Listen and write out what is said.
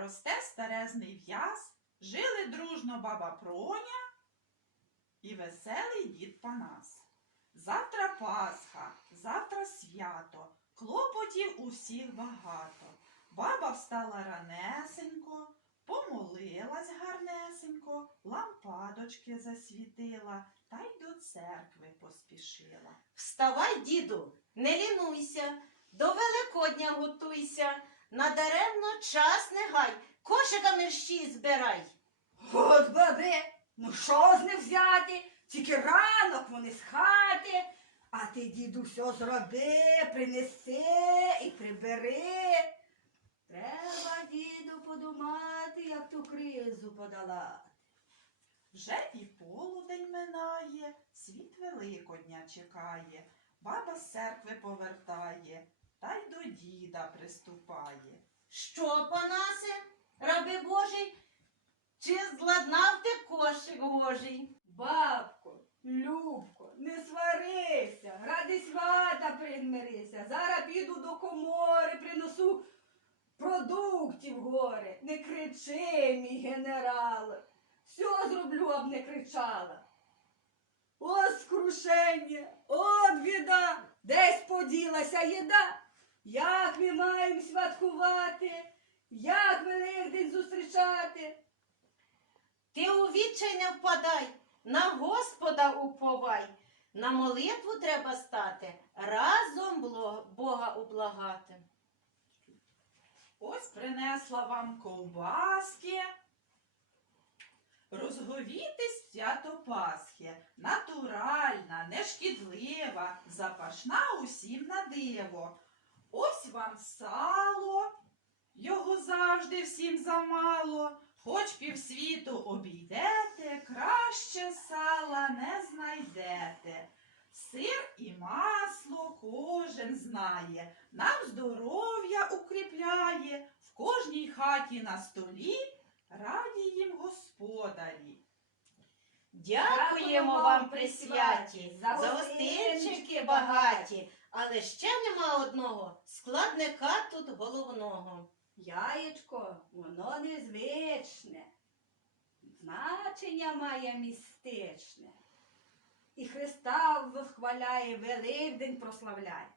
росте старезний в'яз, жили дружно баба Проня і веселий дід Панас. Завтра Пасха, завтра свято, клопотів усіх багато. Баба встала ранесенько, помолилась гарнесенько, лампадочки засвітила та й до церкви поспішила. Вставай, діду, не лінуйся, до Великодня готуйся, надаремно час не гай, кошика мерщій збирай. От баби, ну що з них взяти? Тільки ранок вони з хати, а ти, діду, все зроби, принеси і прибери. Треба, діду, подумати, як ту кризу подолати. Вже і полудень минає, світ Великодня чекає, баба з церкви повертає, діда приступає. Що, Панасе, раби Божий, чи зладнав ти кошик Божий? Бабко, Любко, не сварися, ради свята примирися. Зараз піду до комори, принесу продуктів горе. Не кричи, мій генерал. Все зроблю, об не кричала. Ось крушення, от біда, десь поділася їда. Як маємо святкувати, як Великдень зустрічати? Ти у відчай не впадай, на Господа уповай. На молитву треба стати, разом Бога ублагати. Ось принесла вам ковбаски. Розговітись свято Пасхи, натуральна, нешкідлива, запашна усім на диво. Ось вам сало, його завжди всім замало. Хоч півсвіту обійдете, краще сала не знайдете. Сир і масло кожен знає, нам здоров'я укріпляє, в кожній хаті на столі раді їм господарі. Дякуємо вам, присвяті, за гостинчики багаті, але ще нема одного складника тут головного. Яєчко, воно незвичне, значення має містичне. І Христа восхваляє, Великдень прославляє.